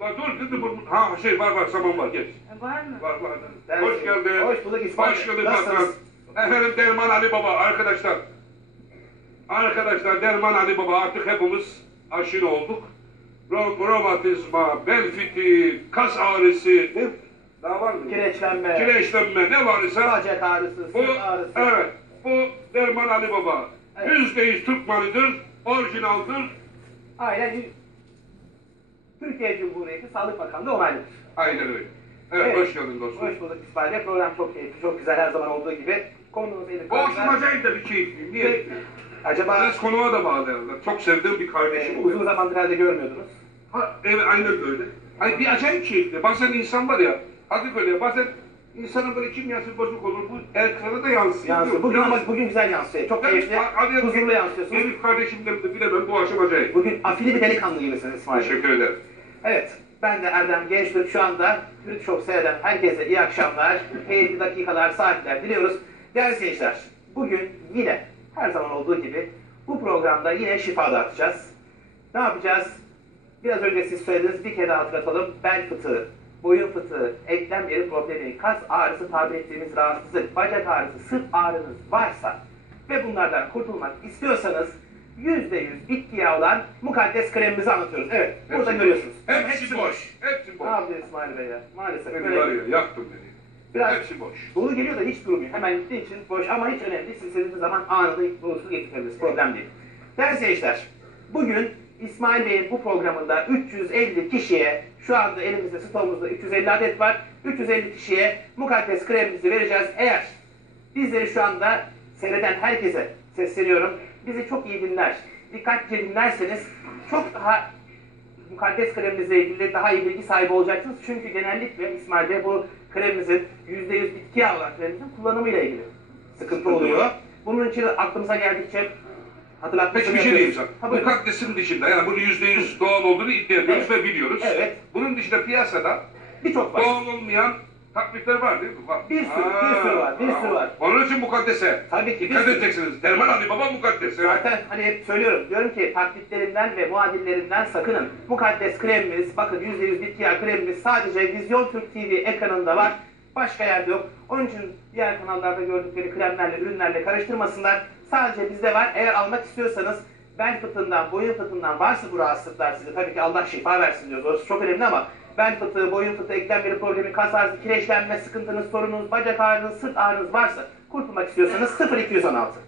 Bak dur dur dur. Ha şey var var saman var geç. Var mı? Var var. Ben- Hoş geldin. Hoş bulduk İsmail. Hoş geldin patron. Efendim Derman Ali Baba arkadaşlar. Arkadaşlar Derman Ali Baba artık hepimiz aşina olduk. Ro- Romatizma, bel fiti, kas ağrısı, ne? Daha var mı? Kireçlenme, Kireçlenme ne var ise bacak ağrısı, bu, sırt ağrısı. evet, bu Derman Ali Baba. Evet. Yüzde yüz Türk malıdır, orijinaldir. Aynen. Türkiye Cumhuriyeti Sağlık Bakanlığı onaylıdır. Aynen öyle. Evet, Evet. hoş geldin dostum. Hoş bulduk İsmail Bey. Program çok keyifli, çok güzel her zaman olduğu gibi. Konumuz Elif Karaca. acayip de bir keyifliyim. Niye? Acaba Biraz konuğa da bağlayalım. Çok sevdiğim bir kardeşim uzun oluyor. zamandır herhalde görmüyordunuz. Ha, evet aynen öyle. Ay bir acayip keyifli. Bazen insan var ya, hadi böyle bazen insanın böyle kimyası bozuk olur. Bu ekrana da yansıyor. Yansıyor. Bugün ama bugün güzel yansıyor. Çok keyifli, huzurlu yansıyorsunuz. Elif kardeşimden de bilemem bu akşam acayip. Bugün afili bir delikanlı gibisiniz İsmail Bey. Teşekkür ederim. Evet, ben de Erdem Gençtürk. Şu anda Türk Şok seyreden herkese iyi akşamlar, keyifli dakikalar, saatler diliyoruz. Değerli seyirciler, bugün yine her zaman olduğu gibi bu programda yine şifa dağıtacağız. Ne yapacağız? Biraz önce siz söylediniz, bir kere hatırlatalım. Bel fıtığı, boyun fıtığı, eklem yeri problemi, kas ağrısı tabir ettiğimiz rahatsızlık, bacak ağrısı, sırt ağrınız varsa ve bunlardan kurtulmak istiyorsanız %100 bitkiye olan mukaddes kremimizi anlatıyoruz. Evet, burada Hepsi görüyorsunuz. Hepsi boş. Hepsi boş. Ne yapıyor İsmail Bey ya? Maalesef Beni böyle var ya, yaktın beni. biraz Hepsi boş. dolu geliyor da hiç durmuyor. Hemen gittiği için boş ama hiç önemli değil. Siz istediğiniz zaman anında dolusunu getirebiliriz. Problem değil. Değerli seyirciler, bugün İsmail Bey'in bu programında 350 kişiye, şu anda elimizde stoğumuzda 350 adet var. 350 kişiye mukaddes kremimizi vereceğiz. Eğer bizleri şu anda seyreden herkese sesleniyorum. Bizi çok iyi dinler. Dikkatli dinlerseniz çok daha mukaddes kremimizle ilgili daha iyi bilgi sahibi olacaksınız. Çünkü genellikle İsmail Bey bu kremimizin %100 bitki yağı olan kremimizin kullanımıyla ilgili sıkıntı oluyor. Bunun için aklımıza geldikçe hatırlatmak Peki bir şey diyeyim sana. Ha, buyurun. Mukaddesin dışında yani bunun yüzde yüz doğal olduğunu iddia ediyoruz Evet. ve biliyoruz. Evet. Bunun dışında piyasada Birçok var. doğal olmayan takvikler var değil mi? Var. Bir sürü, bir sürü var, bir sürü var. Onun için mukaddese. Tabii ki. bir Dikkat sürü. edeceksiniz. Derman Ali Baba mukaddes. Evet. Zaten hani hep söylüyorum. Diyorum ki taklitlerinden ve muadillerinden sakının. Mukaddes kremimiz, bakın %100 bitki yağı kremimiz sadece Vizyon Türk TV ekranında var. Başka yerde yok. Onun için diğer kanallarda gördükleri kremlerle, ürünlerle karıştırmasınlar. Sadece bizde var. Eğer almak istiyorsanız bel fıtığından, boyun fıtığından varsa bu rahatsızlıklar size tabii ki Allah şifa versin diyoruz. Orası çok önemli ama bel fıtığı, boyun fıtığı, eklem yeri problemi, kas ağrısı, kireçlenme, sıkıntınız, sorunuz, bacak ağrınız, sırt ağrınız varsa kurtulmak istiyorsanız 0216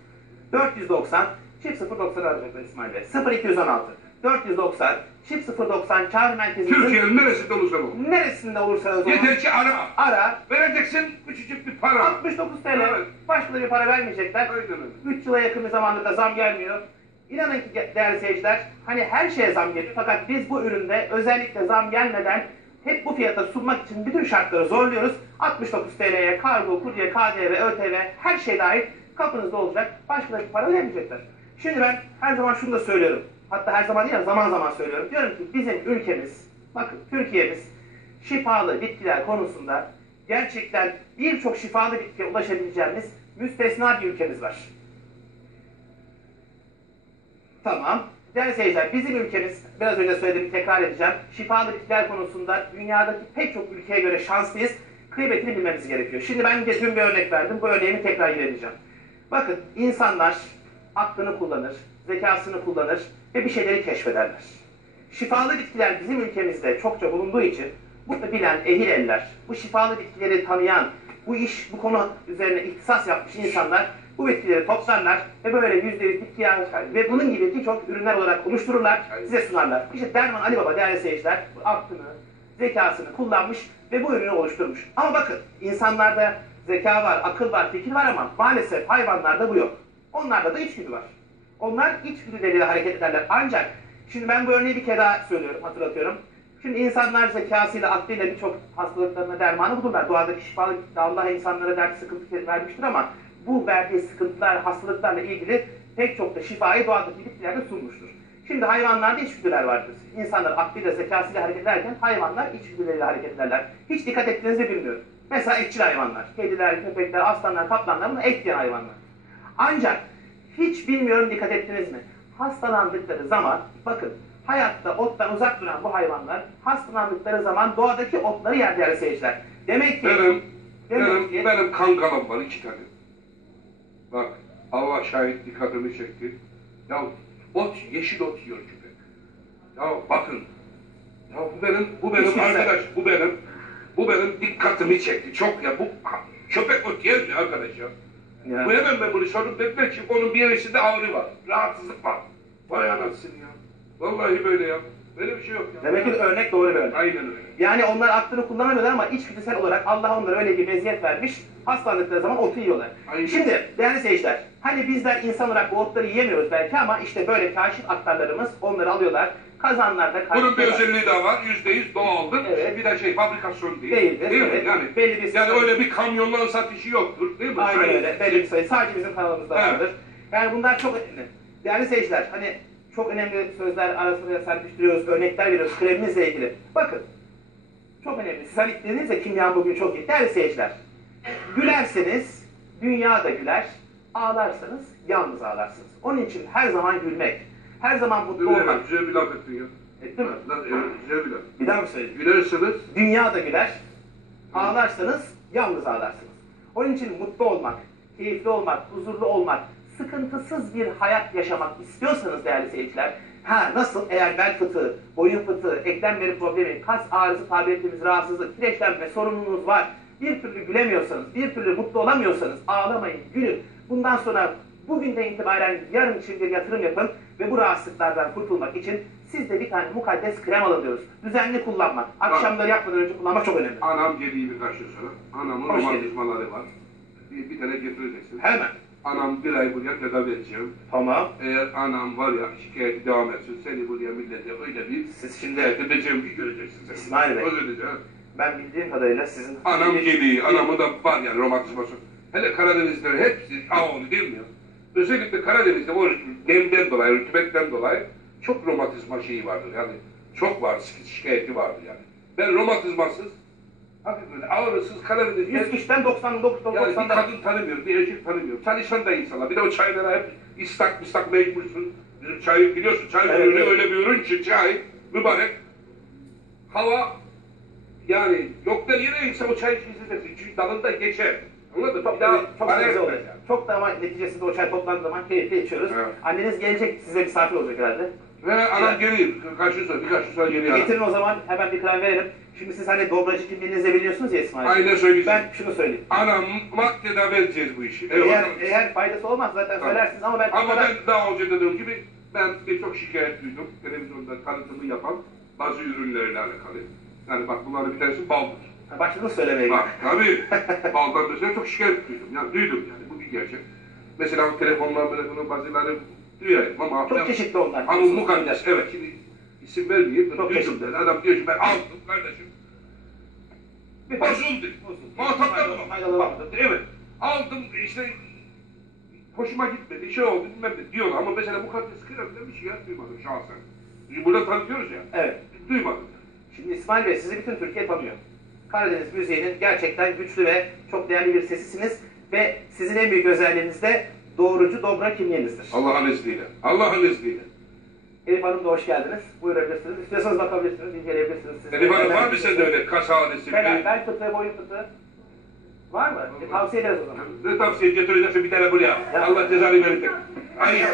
490 çift 090 arayacaklar İsmail Bey. 0216 490 çift 090 çağrı merkezimizin Türkiye'nin neresinde olursan ol. neresinde olursanız olun Yeter ki ara. ara Vereceksin küçücük bir para. 69 TL Evet. başka bir para vermeyecekler. Aynen öyle. 3 yıla yakın bir zamanda da zam gelmiyor. İnanın ki değerli seyirciler hani her şeye zam geliyor fakat biz bu üründe özellikle zam gelmeden hep bu fiyata sunmak için bütün şartları zorluyoruz. 69 TL'ye kargo, kurye, KDV, ÖTV her şey dahil kapınızda olacak. Başka da bir para vermeyecekler. Şimdi ben her zaman şunu da söylüyorum. Hatta her zaman değil ama zaman zaman söylüyorum. Diyorum ki bizim ülkemiz, bakın Türkiye'miz şifalı bitkiler konusunda gerçekten birçok şifalı bitkiye ulaşabileceğimiz müstesna bir ülkemiz var. Tamam. Değerli seyirciler, bizim ülkemiz, biraz önce söylediğimi tekrar edeceğim, şifalı bitkiler konusunda dünyadaki pek çok ülkeye göre şanslıyız. Kıymetini bilmemiz gerekiyor. Şimdi ben dün bir örnek verdim, bu örneğimi tekrar vereceğim. Bakın, insanlar aklını kullanır, zekasını kullanır ve bir şeyleri keşfederler. Şifalı bitkiler bizim ülkemizde çokça bulunduğu için bunu bilen ehil eller, bu şifalı bitkileri tanıyan, bu iş, bu konu üzerine ihtisas yapmış insanlar bu bitkileri toplarlar ve böyle yüzde yüz bitki yağı. Ve bunun gibi birçok ürünler olarak oluştururlar, size sunarlar. İşte Derman Ali Baba değerli seyirciler bu aklını, zekasını kullanmış ve bu ürünü oluşturmuş. Ama bakın insanlarda zeka var, akıl var, fikir var ama maalesef hayvanlarda bu yok. Onlarda da içgüdü var. Onlar içgüdüleriyle hareket ederler. Ancak şimdi ben bu örneği bir kere daha söylüyorum, hatırlatıyorum. Şimdi insanlar zekasıyla, aklıyla birçok hastalıklarına dermanı bulurlar. Doğadaki şifalı Allah insanlara dert sıkıntı vermiştir ama bu verdiği sıkıntılar, hastalıklarla ilgili pek çok da şifayı doğadaki bitkilerde sunmuştur. Şimdi hayvanlarda içgüdüler vardır. İnsanlar aklıyla, zekasıyla hareket ederken hayvanlar içgüdüleriyle hareket ederler. Hiç dikkat ettiğinizi bilmiyorum. Mesela etçil hayvanlar. Kediler, köpekler, aslanlar, kaplanlar bunlar et hayvanlar. Ancak hiç bilmiyorum dikkat ettiniz mi? hastalandıkları zaman bakın hayatta ottan uzak duran bu hayvanlar hastalandıkları zaman doğadaki otları yer değerli seyirciler. Demek ki Benim, demek benim, ki benim kankalam var iki tane. Bak Allah şahit dikkatimi çekti. Ya ot, yeşil ot yiyor köpek. Ya bakın. Ya bu benim, bu benim Hiç güzel. arkadaş, bu benim, bu benim dikkatimi çekti. Çok ya bu köpek ot yer mi arkadaş ya? Ya. Bu hemen ben bunu sordum dediler ki onun bir yerisinde ağrı var, rahatsızlık var. Vay anasını ya. Vallahi böyle ya. Böyle bir şey yok ya. demek ki örnek doğru bir örnek. Aynen öyle. Yani onlar aklını kullanamıyorlar ama içgüdüsel olarak Allah onlara öyle bir meziyet vermiş. Hastalandıkları zaman otu yiyorlar. Aynen. Şimdi değerli seyirciler, hani bizler insan olarak bu otları yiyemiyoruz belki ama işte böyle kaşif aktarlarımız onları alıyorlar. Kazanlarda Bunun bir özelliği daha var. Yüzde yüz doğaldır. Evet. Bir de şey fabrikasyon değil. Değildir, Değil evet. mi? Yani, Belli bir- yani öyle bir kamyondan satışı yoktur. Değil mi? Aynen öyle. Belli bir sayı. Sadece bizim kanalımızda Evet. vardır. Yani bunlar çok önemli. Değerli seyirciler, hani çok önemli sözler arasında serpiştiriyoruz, örnekler veriyoruz kremimizle ilgili. Bakın, çok önemli. Siz hani dediniz ya kimya bugün çok iyi. Değerli seyirciler, gülerseniz dünya da güler, ağlarsanız yalnız ağlarsınız. Onun için her zaman gülmek, her zaman mutlu Güzel, olmak. güzel bir laf ettin ya. Etti mi? Lan, evet, güzel bir laf. Bir daha mı söyleyeyim? Gülerseniz Dünya da güler, ağlarsanız yalnız ağlarsınız. Onun için mutlu olmak, keyifli olmak, huzurlu olmak, sıkıntısız bir hayat yaşamak istiyorsanız değerli seyirciler, ha nasıl eğer bel fıtığı, boyun fıtığı, eklemleri problemi, kas ağrısı tabir ettiğimiz rahatsızlık, kireçlenme sorununuz var, bir türlü gülemiyorsanız, bir türlü mutlu olamıyorsanız ağlamayın, gülün. Bundan sonra bugünden itibaren yarın için bir yatırım yapın ve bu rahatsızlıklardan kurtulmak için siz de bir tane mukaddes krem alın diyoruz. Düzenli kullanmak, akşamları yapmadan önce kullanmak çok önemli. anam geliyor birkaç yıl sonra. Anamın Hoş romatizmaları var. Bir, bir tane getireceksin. Hemen. Anam bir ay buraya tedavi edeceğim. Tamam. Eğer anam var ya şikayeti devam etsin seni buraya millete öyle bir Siz şimdi edeceğim ki göreceksin sen. İsmail Bey. Öyle diyeceğim. ben bildiğim kadarıyla sizin... Anam geliyor, anamın da var yani romatizması. Hele Karadeniz'de hepsi ağolu değil mi ya? Özellikle Karadeniz'de o nemden dolayı, rütubetten dolayı çok romatizma şeyi vardır yani. Çok var, şi- şikayeti vardır yani. Ben romatizmasız, hafif böyle ağrısız Karadeniz'de 100 kişiden 99 yani bir 90'da kadın tanımıyorum, bir erkek tanımıyorum. Çalışan da insanlar. Bir de o çaylara hep istak mistak mecbursun. Bizim çay biliyorsun, çay Evet, ürünü evet. öyle bir ürün ki çay, mübarek. Hava, yani yoktan yere inse o çay içmesi Çünkü dalında geçer. Anladın mı? çok, Bir daha çok güzel yani. Çok da ama neticesinde o çay toplandığı zaman keyifli içiyoruz. Evet. Anneniz gelecek size misafir olacak herhalde. Ve anam geliyor. Kaç gün sonra, birkaç gün sonra anam. Getirin o zaman hemen bir krem verelim. Şimdi siz hani dobracı kimliğinizle biliyorsunuz ya İsmail. Aynen söyleyeceğim. Ben şunu söyleyeyim. Anam maddeden vereceğiz bu işi. Evet, Eğer, eğer faydası olmaz zaten Tamam. söylersiniz ama ben... Ama ben daha önce dediğim gibi ben birçok şikayet duydum. Televizyonda tanıtımı yapan bazı ürünlerle alakalı. Yani bak bunların bir tanesi baldır. Başladınız söylemeye. Bak tabii baldan mesela çok şikayet duydum. Yani duydum yani bu bir gerçek. Mesela telefonlar telefonun bazıları duyarım ama Çok ben- çeşitli onlar. Hanım mukaddes evet şimdi isim vermeyeyim. Çok çeşitli. Adam diyor ki ben aldım kardeşim. Bozuldu. Muhataplar Bak, vardı. Evet. Aldım işte hoşuma gitmedi, şey oldu bilmem ne diyorlar ama mesela mukaddes kremden bir şey duymadım şahsen. Çünkü Burada tanıtıyoruz ya. Evet. Duymadım. Şimdi İsmail Bey sizi bütün Türkiye tanıyor. Karadeniz müziğinin gerçekten güçlü ve çok değerli bir sesisiniz ve sizin en büyük özelliğiniz de doğrucu dobra kimliğinizdir. Allah'ın izniyle. Allah'ın izniyle. Elif Hanım da hoş geldiniz. Buyurabilirsiniz. İstiyorsanız bakabilirsiniz, inceleyebilirsiniz. Siz Elif Hanım var mı sende öyle kas hadisi? Bel, bel fıtığı, boyun fıtığı. Var mı? E, tavsiye ederiz o zaman. Ne tavsiye getireceksin bir tane buraya. Allah cezanı verecek. Hayır,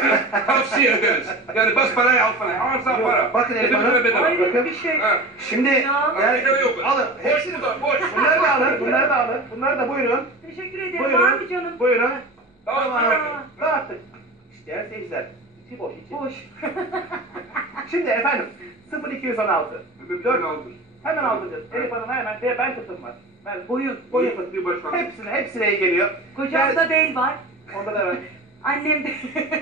tavsiye ederiz. Yani bas parayı al parayı. Arsa para. Bakın Elif Dedim Hanım. Bakın. bir şey. Ha. Şimdi Ya. yani, Gerek yok. alın. Boş Hepsini burada, boş. Bunları da alın, bunları da alın. Bunları da buyurun. Teşekkür ederim. Buyurun. Var mı canım? Buyurun. Tamam. Tamam. Dağıttık. İşte değerli seyirciler. İçi boş, içi. Boş. Şimdi efendim 0216 Bir tane aldır. Hemen aldıracağız. Elif Hanım hemen de ben fıtığım var. Ben Boyun. boyun Bir fıtığı. başkan. Hepsine, hepsine iyi geliyor. Kocamda bel var. Onda da var. Annem de.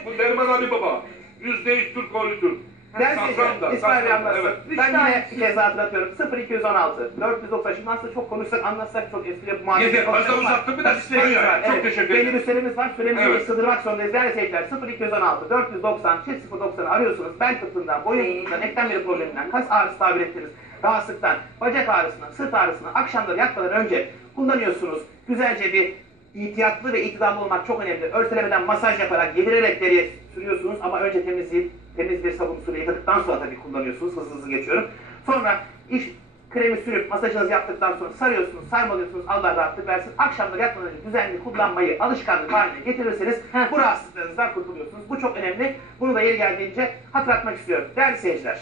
Bu benim Ali Baba. Yüzde yüz Türk oğlu Türk. Değerli Safran seyirciler, da, İsmail Bey safran da, anlatsın. evet. Ben yine bir kez hatırlatıyorum. 0216 490. Şimdi aslında çok konuşsak, anlatsak çok etkili bu muhabbeti Yeter, fazla konuşalım ama uzattın, bir de tabii süremiz İsmail var. Bey, çok Evet, teşekkür Belli ederim. bir süremiz var. Süremizi Evet. sığdırmak zorundayız. Değerli seyirciler 0216 490 090'ı arıyorsunuz. Bel fıtığından, boyun fıtığından, eklemleri probleminden, kas ağrısı tabir ettiğiniz rahatsızlıktan, bacak ağrısından, sırt ağrısından akşamları yatmadan önce kullanıyorsunuz. Güzelce bir İhtiyatlı ve iktidamlı olmak çok önemli. Örselemeden masaj yaparak, yedirerek deriye sürüyorsunuz ama önce temizleyip, temiz bir sabun suyla yıkadıktan sonra tabii kullanıyorsunuz. Hızlı hızlı geçiyorum. Sonra iş kremi sürüp masajınızı yaptıktan sonra sarıyorsunuz, sarmalıyorsunuz. Allah rahatlık versin. Akşamda yatmadan önce düzenli kullanmayı alışkanlık haline getirirseniz bu rahatsızlıklarınızdan kurtuluyorsunuz. Bu çok önemli. Bunu da yeri geldiğince hatırlatmak istiyorum. Değerli seyirciler,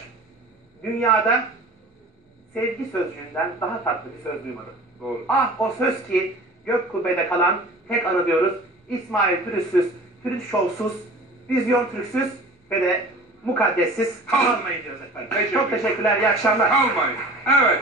dünyada sevgi sözcüğünden daha tatlı bir söz duymadım. Doğru. Ah o söz ki gök kubbede kalan tek anı diyoruz. İsmail Pürüzsüz, Pürüz Şovsuz, Vizyon Türksüz ve de mukaddessiz kalmayın diyoruz efendim. Teşekkür Çok teşekkürler, iyi akşamlar. Kalmayın. Evet.